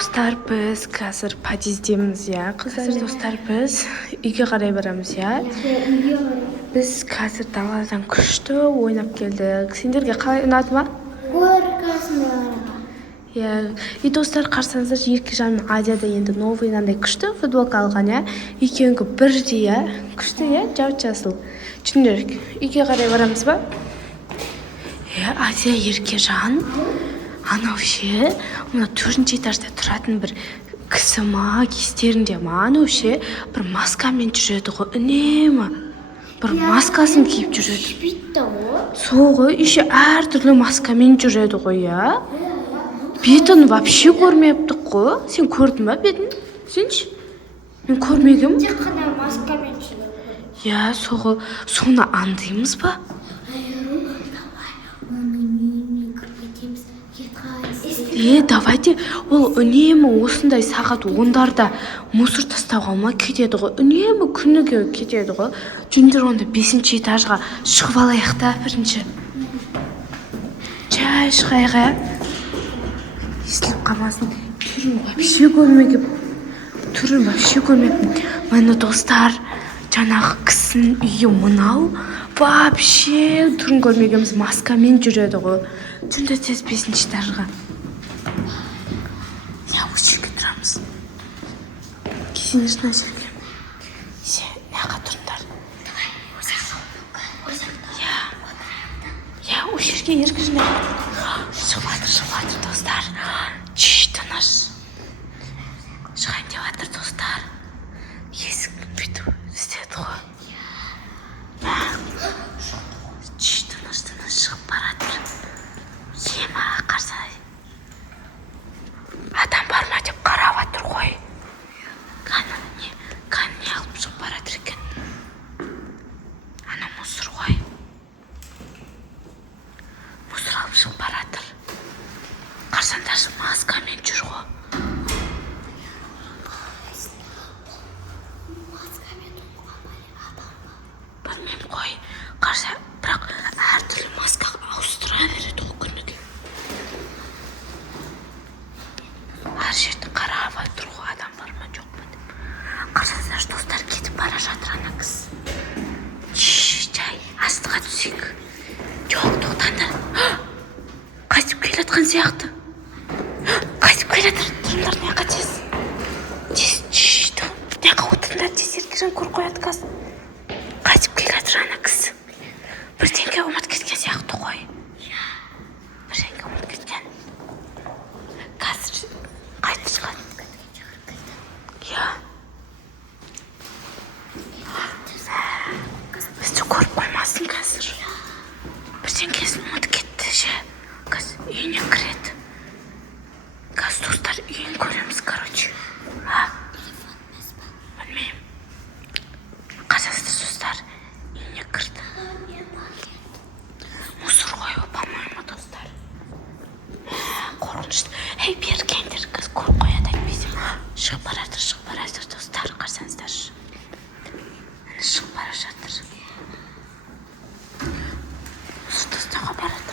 Достар, біз қазір подъездеміз, иә. Қазір достар, біз үйге қарай барамыз, иә. Біз қазір даладан күшті ойнап келдік. Сендерге қалай ұнады ма? Иә. И достар, қарсаңыздар, Еркежан мен Азияда енді новый андай күшті футболка алған, иә. Екеуіңкі бірдей, иә. Күшті, иә, жап-жасыл. Түсіндер, үйге қарай барамыз ба? Иә, Азия, Еркежан. Анау ше, мына 4-ші этажда тұратын бір кісі ма, естерінде ма, анау ше, бір маскамен жүреді ғой, үнемі. Бір маскасын киіп жүреді. Сол ғой, еще әртүрлі маскамен жүреді ғой, иә. Бетін вообще көрмепті ғой. Сен көрдің ба бетін? Сенші? Мен көрмегім. Тек қана маскамен жүреді. Иә, соны аңдимыз ба? Давайте, ол үнемі осындай сағат 10-дарда мусор тастауға ма кетеді ғой, үнемі күніге кетеді ғой. Жүндер онда 5-ші этажға шығып алайық та бірінші. Жай шығайға. Естіліп қалмасын. Түрін вообще көрмеппін. Мені достар, жаңағы кісінің үйі мынау. Вообще түрін көрмегенбіз, маскамен жүреді ғой. Жүнді тез 5-ші этажға. Я учеге тұрамыз. Кесенішін әжелгем. Неға тұрындар? Я өшерге Еркежан. Шығып достар. Тыныш. Шығайын деп жатыр достар. Есік бүйтіп істеді ғой. Тыныш шығып баратыр. Ема қарсай. Адам бар ма деп қарап атыр ғой. Не алып шығып баратыр екен. Ана мусор ғой. Мусор алып шығып баратыр. Қарсаңдаршы, маскамен жүр ғой. Білмеймін ғой. Қарса, бірақ әртүрлі маска ауыстыра береді ғой күніге. Әр жерді қарап атыр ғой, адам бар ма жоқ па деп. Қарсаңыздар, достар, кетіп бара жатыр ана кісі. Жай, астыға түсейік. Жоқ, тоқтаңдар. Қайтып келатқан сияқты. Қайтып келатыр. Тұрыңдар, неға тез. Неға отырыңдар, тез Еркежан көр қояды қазір. Қайтып келатыр ана кісі. Бірдеңке ұмыт кеткен сияқты ғой. Бірдеңке ұмыт кеткен. Қазір қайтып шығады. Бізді көріп қоймасын қазір. Бірдеңкесін ұмыт кетті ше. Қазір үйіне кіреді. Қазір достар үйін көреміз, короче. Білмеймін. Қазір достар үйіне кірді. Мусор ғой, по-моему, достар. Қорқынышты. Бері келіңдер, қазір көріп қояды айтпайсың. Шығып баратыр, достар, қарсаңыздаршы. Шығып бара жатыр. Мусор тастауға барады.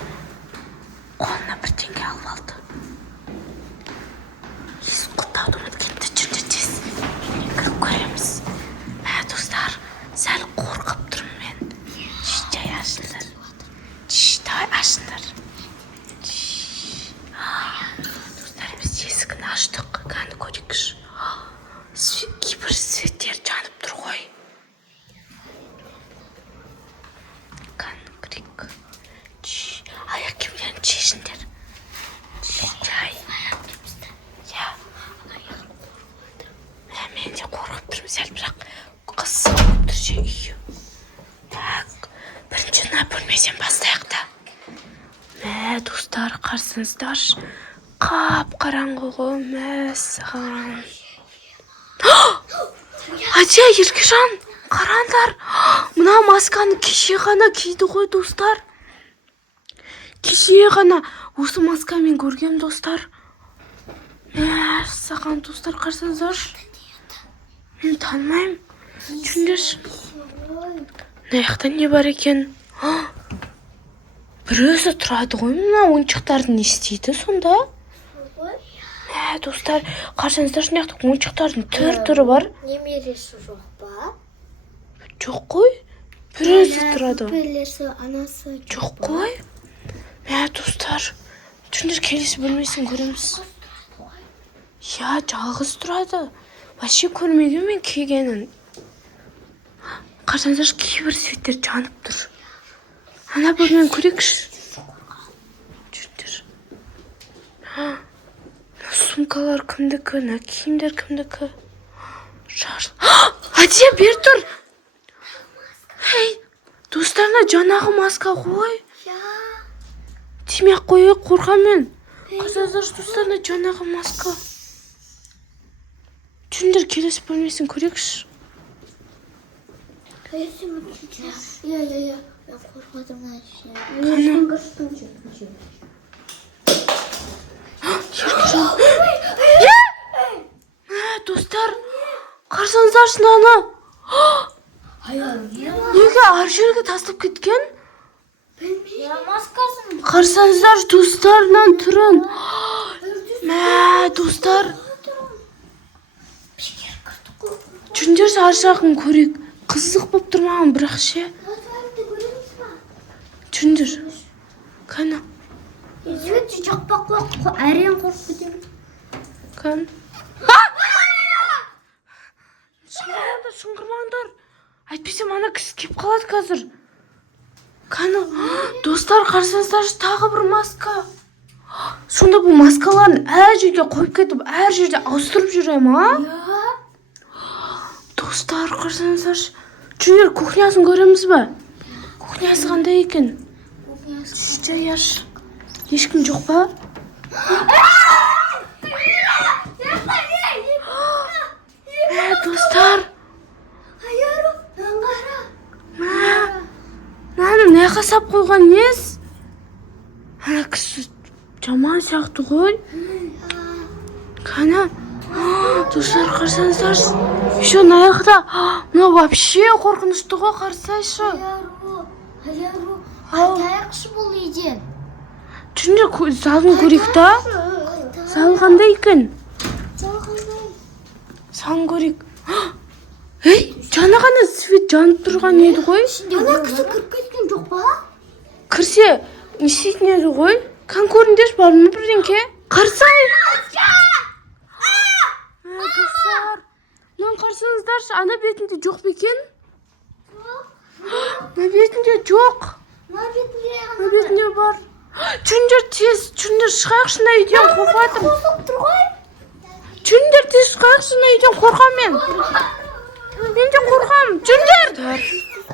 Қолына бірдеңе алып алды. Есік құлыптауды ұмыт кетті, жүрді тез. Үйіне кіріп көреміз. Достар, сәл қорқып тұрмын мен. Жай ашыңдар. Давай ашыңдар. Достар, біз есігін аштық. Қанды көрейікші. Кейбір светтер жанып тұр ғой. Қанды көрейік. Аяқ киімдерін шешіңдер. Жай. Мен де қорқып тұрмын сәл, бірақ қызық тұр же үйі. Бірінші бөлмеден бастайық та. Достар, қарсыңыздаршы. Қап-қараңғы ғой, мәссаған. Азия, Еркежан, қараңдар. Мына масканы кеше ғана киді ғой, достар. Кеше ғана осы маскамен көргем, достар. Мәссаған, достар, қарсыңыздаршы. Мен танымаймын. Жүндерші. Наяқта не бар екен? бір өзі тұрады ғой, мына ойыншықтарды не істейді сонда? достар, қарсаңыздаршы мына жақта ойыншықтардың түрі бар. Немересі жоқ па? Жоқ қой. Біреусі тұрады. Әпкелесі, анасы Жоқ қой. Достар, түндер келесі бөлмесін көреміз. Жалғыз тұрады. Вообще көрмеген мен келгенін. Қарсаңыздаршы кейбір светтер жанып тұр. Ана бөлмені көрейікші. Түндер. Сумкалар кімдікі, киімдер кімдікі. Адия бер тұр. Достарына жаңағы маска қой. Тимей қой, қорқам мен. Қарсаңыздаршы достарына жаңағы маска. Түндер келесі бөлмесін көрейікші. Я қорқадым әше. Достар, қарсаңыздаршы ана. Неге ар жерге тастап кеткен? Маскасын. Қарсаңыздаршы достарынан түрін. Достар. Түндер ар жағын көрейік. Қызық болып тұрмаған бірақ ше. Түндер. Қана. Извините, жақпақ қоқ, әрен қорып кетемін. Қана. Шыңғырмаңдар. Әйтпесем ана кісі кеп қалады қазір. Қана. Достар, қарсаңыздаршы тағы бір маска. Сонда бұл маскаларын әр жерге қойып кетіп, әр жерде ауыстырып жүрем, Достар, қарсаңыздаршы. Түндер кухнясын көреміз бе? Кухнясы қандай екен? Түште яш. Ешкім жоқ па? Достар. Мені не қасап қойған нес? Ана кісі жаман сияқты ғой. Қана. Достар, қарсаңыздаршы. Еще наяқта. Мына вообще қорқынышты ғой, қарсайшы. Таяқшы бұл еден. Түнде залын көрейік та. Зал қандай екен? Залын көрейік. Жаңа ғана свет жанып тұрған еді ғой. Ана кісі кіріп кеткен жоқ па? Кірсе, не істейтін еді ғой? Қан көріндеш бар ма бірдеңке? Қарсай! Достар, мынаны қарсаңыздаршы, ана бетінде жоқ па екен? Мына бетінде жоқ. Мына бетінде бар. Түндер тез, түндер шығайықшы мына үйден, қорқатым. Түндер тез шығайықшы мына үйден, қорқам мен. Мен де қорқам. Түндер!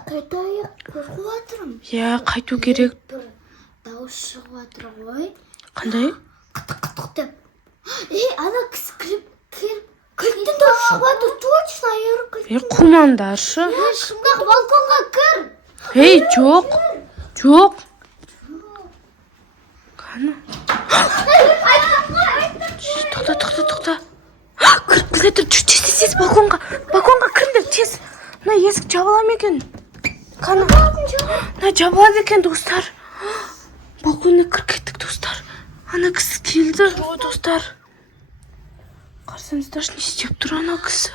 Қайтайық, қорқып атырым. Қайту керек. Бір дауыс шығып атыр ғой. Қандай? Қытық деп. Ана кісі кілттен дауыс шығып атыр. Точно айыры кілттен. Қумандаршы. Шымдақ балконға кір. Жоқ. Жоқ. Қана. Тоқта. Кіріп келеді. Тез балконға. Балконға кіріңдер тез. Мына есік жабылам екен. Қана. Мына жабылады екен, достар. Балконға кіріп кеттік, достар. Ана кісі келді. Ой, достар. Қарсаңыздаршы, не істеп тұр ана кісі?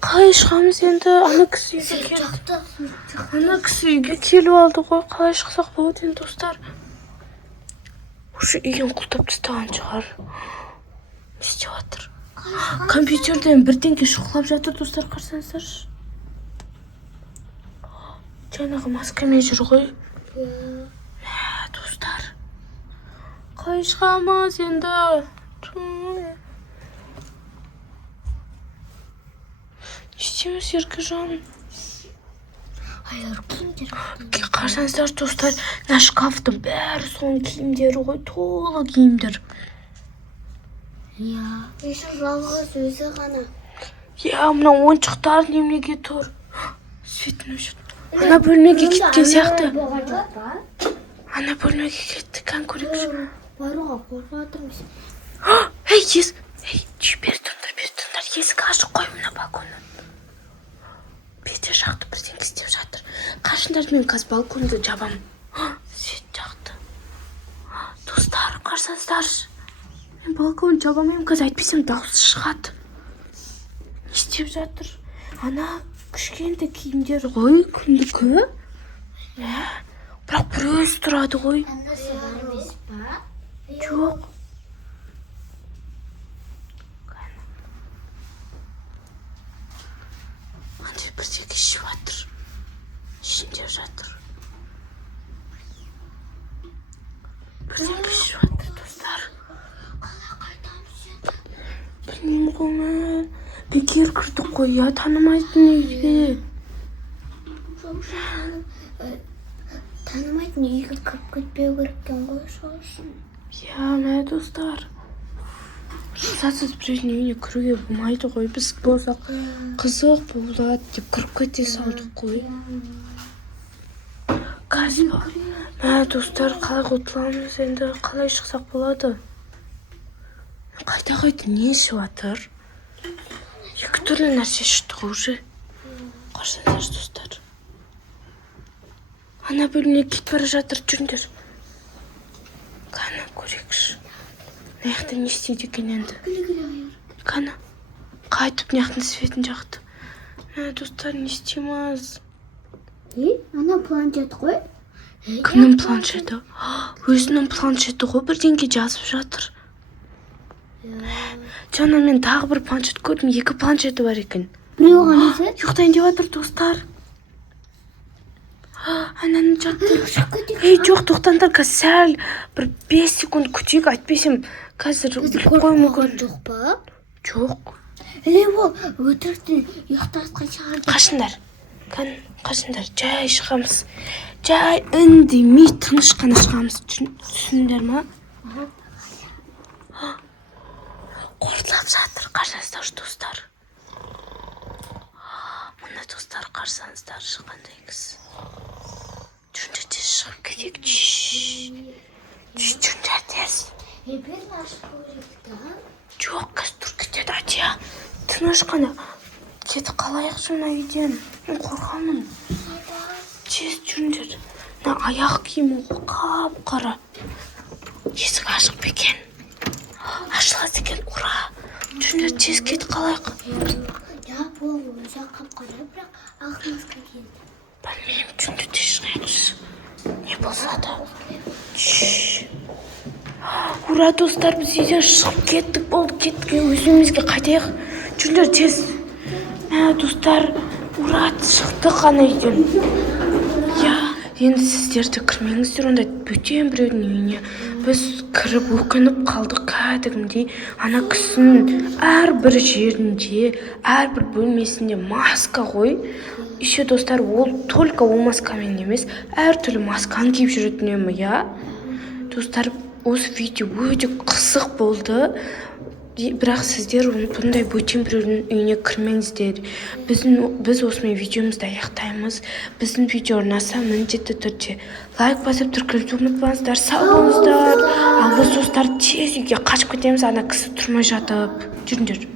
Қалай шығамыз енді? Ана кісі үйге келді. Ана кісі үйге келіп алды ғой. Қалай шықсақ болады енді, достар? Уже үйін құлтап тастаған шығар. Не істеп жатыр? Компьютерден бірдеңке шұқылап жатыр, достар, қарсаңыздаршы. Жаңағы маскамен жүр ғой. Достар. Қалай шығамыз енді? Не істейміз, Еркежан? Қарсаңыздаршы, достар, мына шкафтың бәрі соның киімдері ғой, толы киімдер. Еші жалғыз өзі ғана. Мына ойыншықтар немеге тұр. Светім өшір. Ана бөлмеге кеткен сияқты. Ана бөлмеге кетті, қан көрейікші. Баруға қорқып атырмыз. Бер тұрыңдар, есік ашық қой мына балконнан. Бетер жақты бірдеңке істеп жатыр. Қашындар, мен қазір балконды жабам. Свет жақты. Достар, қарсаңыздаршы. Мен балкон жаба алмаймын, қазір айтпасам дауыс шығады. Не істеп жатыр? Ана кішкентай киімдер ғой, күндікі. Бірақ бір өзі тұрады ғой. Жоқ. Андай бірдеңе ішіп жатыр. Ішінде жатыр. Бірдеңе ішіп жатыр, достар. Білмеймін ғой мен. Бекер кірдік қой, я танымайтын үйге. Танымайтын үйге кіріп кетпеу керек екен ғой шоқсын. Я, мә достар. Рұқсатсыз біреудің үйіне кіруге болмайды ғой. Біз болсақ қызық болады деп кіріп кете салдық қой. Қазір мә достар, қалай құтыламыз енді, қалай шықсақ болады? Қайта не ішіп жатыр? Екі түрлі нәрсе шықты ғой уже. Қарсаңдар достар. Ана бөліне кетіп бара жатыр, жүріңдер. Қана көрейікші. Мына не істейді екен енді? Қана қайтып мына светін жақты. Мә достар, не істейміз? Ана планшет қой. Кімнің планшеті? Өзінің планшеті ғой, бірдеңке жазып жатыр. Жаңа мен тағы бір планшет көрдім, екі планшеті бар екен. Біреу ғана сәт. Ұйықтайын деп жатыр достар. Ананы жатыр. Жоқ, тоқтаңдар, қазір сәл бір 5 секунд күтейік, айтпесем қазір біліп қой мүмкін. Жоқ па? Жоқ. Ол өтіріктен ұйықтатқан шығар. Қашындар. Қашындар, жай шығамыз. Жай үндемей тыныш қана шығамыз. Түсіндіңдер ма? Қортлап жатыр, қарсаңыздар достар. Мына достар, қарсаңыздар, шыққандай кісі. Жүріңдер тез шығып кетейік. Жүріңдер тез. Бәрін ашып көрейікті. Жоқ, қазір тұр кетеді, Атия. Тыныш қана. Кетіп қалайық жаңа үйден. Мен қорқамын. Тез жүріңдер. Мына аяқ киімі қап-қара. Есік ашық па екен? Ашылады екен, ура! Жүріңдер тез кетіп қалайық. Я, бұл өзі қап-қара, бірақ ақымызға келді. Білмеймін, жүріңдер тез шығайықшы. Не болса да. Ура, достар, біз үйден шығып кеттік, болды, кеттік, өзімізге қайтайық. Жүріңдер тез. Достар, ура, шықтық қана үйден. Енді сіздерді кірмеңіздер, онда бөтен біреудің үйіне. Біз кіріп өкініп қалдық кәдімгідей. Ана кісінің әрбір жерінде, әрбір бөлмесінде маска ғой. Еще достар, ол только ол маскамен емес, әртүрлі масканы киіп жүретін емі, я? Достар, осы видео өте қызық болды. Бірақ сіздер бұндай бөтен біреудің үйіне кірмеңіздер. Біз осымен видеомызды аяқтаймыз. Біздің видео ұнаса міндетті түрде лайк басып тіркелуді ұмытпаңыздар. Сау болыңыздар. Ал біз достар тез үйге қашып кетеміз, ана кісі тұрмай жатып. Жүріңдер.